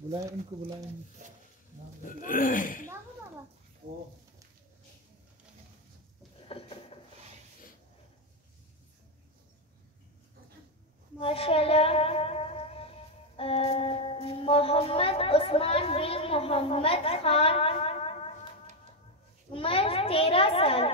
بلائیں ان کو، بلائیں ماشاءاللہ محمد عثمان بن محمد خان، عمر 13 سال۔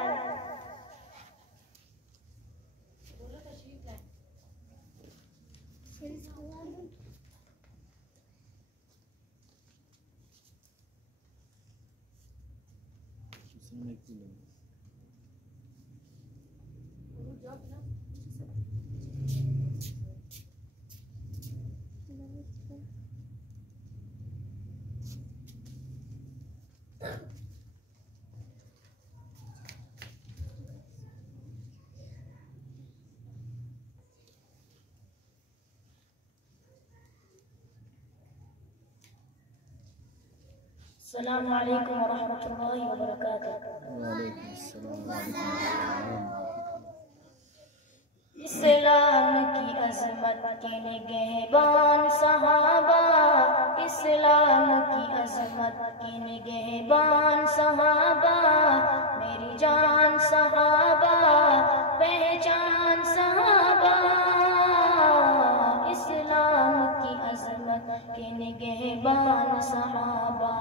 السلام علیکم ورحمۃ اللہ وبرکاتہ۔ وعلیکم السلام ورحمۃ اللہ۔ اسلام کی عظمت کے نگہبان صحابہ، اسلام کی عظمت کے نگہبان صحابہ، میری جان صحابہ، پہچان صحابہ، اسلام کی عظمت کے نگہبان صحابہ،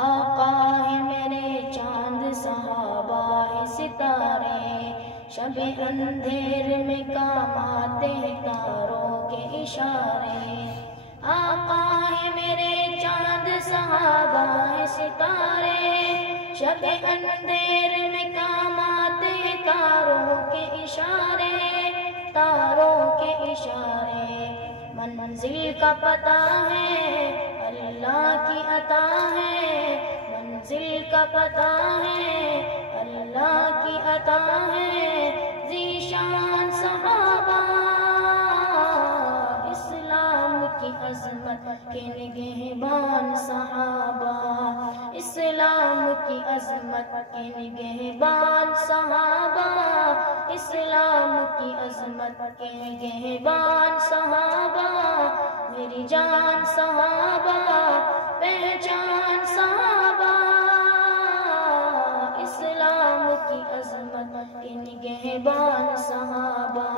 آقا ہے میرے چاند صحابہ ہے ستارے، شب اندھیر میں کام آتے ہیں تاروں کے اشارے، آقا ہے میرے چاند صحابہ ہے ستارے، شب اندھیر میں کام آتے ہیں تاروں کے اشارے، تاروں کے اشارے، منزل کا پتہ ہے اللہ کی عطا ہے، منزل کا پتہ ہے اللہ کی عطا ہے، ذیشان صحابہ، اسلام کی عظمت کے نگہبان صحابہ، اسلام کی عظمت کے نگہبان صحابہ، اسلام کی عظمت کے نگہبان صحابہ، میری جان صحابہ، پہچان صحابہ، اسلام کی عظمت کے نگہبان صحابہ،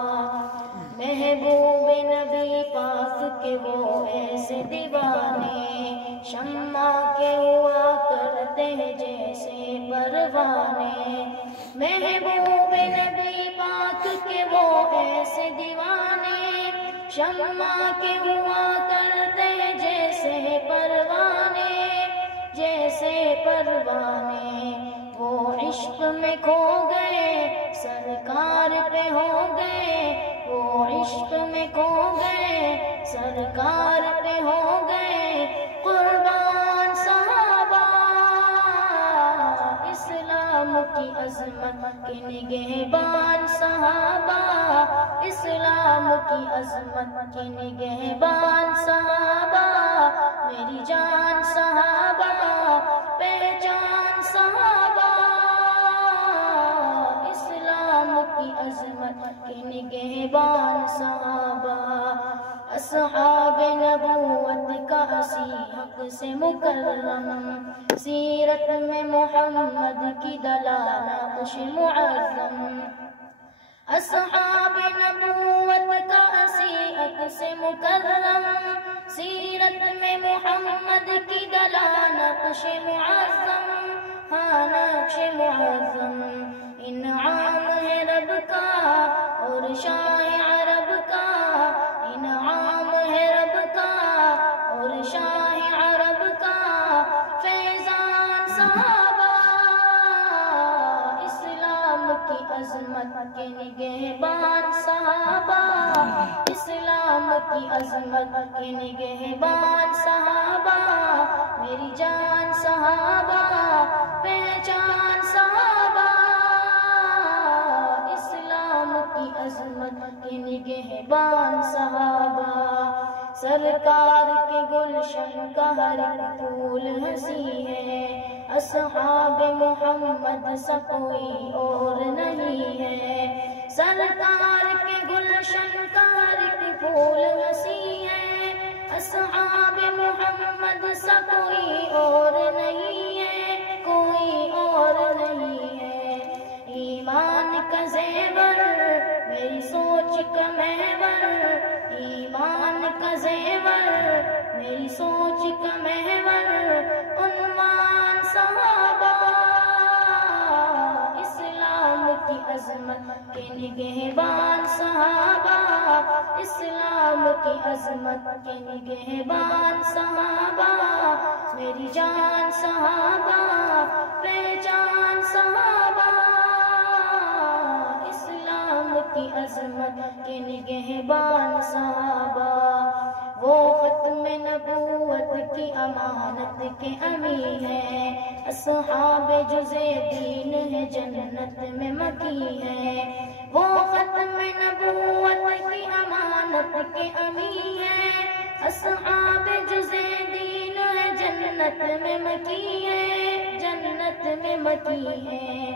محبوب نبی پاک کے وہ ایسے دیوانے، شمع کے ہوا کرتے ہیں جیسے پروانے، محبوب نبی پاک کے وہ ایسے دیوانے، شمع کے ہوا کرتے ہیں جیسے پروانے، جیسے پروانے، وہ عشق میں کھو گئے سرکار پہ ہو گئے، وہ عشق میں کھو گئے سرکار پہ ہو گئے، قربان صحابہ، اسلام کی عظمت کے نگہبان صحابہ، اسلام کی عظمت کے نگہبان صحابہ، میری جان صحابہ، پہچان صحابہ، اسلام کی عظمت کے نگہبان صحابہ، اصحاب نبوت کا اسی حق سے مکرم، سیرت میں محمد کی دلالت نقش معظم، اصحاب نبوت کا اسی حق سے مکرم، سیرت میں محمد کی دلالت نقش معظم، ہاں نقش معظم، انعام ہے رب کا اور شاہ عرب کا، انعام ہے رب کا اور شاہ عرب کا، فیضان صحابہ، اسلام کی عظمت کے نگہبان صحابہ، اسلام کی عظمت کے نگہبان صحابہ، میری جان صحابہ، پہچان صحابہ، اسلام کی عظمت کے نگہبان صحابہ، سرکار کے گلشن کا ہر ایک پھول ہنسی ہے، اصحاب محمد سا کوئی اور نہیں ہے، سرکار کے گلشن کا ہر ایک پھول ہنسی ہے، اصحاب محمد اسلام کی عظمت کے نگہبان صحابہ، میری جان صحابہ، پہچان صحابہ، اسلام کی عظمت کے نگہبان صحابہ، وہ ختم نبوت کی امانت کے امی ہیں، اصحاب جزے دین ہے جنت میں مکی ہے، وہ ختم نبوت کی امانت کے امی ہیں، اصحاب جزے دین ہے جنت میں مکی ہے، جنت میں مکی ہے،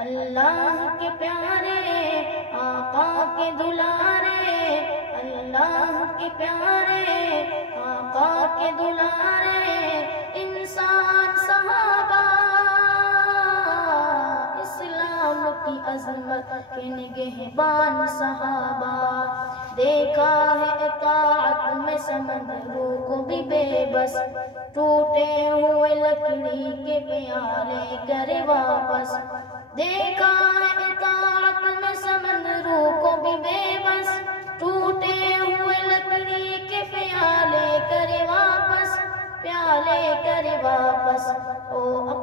اللہ کے پیارے آقا کے دلارے، اللہ کے پیارے آقا کے دلارے انسان صحابہ، اسلام کی عظمت کے نگہبان صحابہ، دیکھا ہے اطاعت میں سمندروں کو بھی بے بس، ٹوٹے ہوئے لکڑی کے پیالے کرے واپس، دیکھا ہے اطاعت میں سمندروں کو بھی بے بس، ٹوٹے ہوئے لکڑی کے پیالے کرے واپس، پیالے کرے واپس، او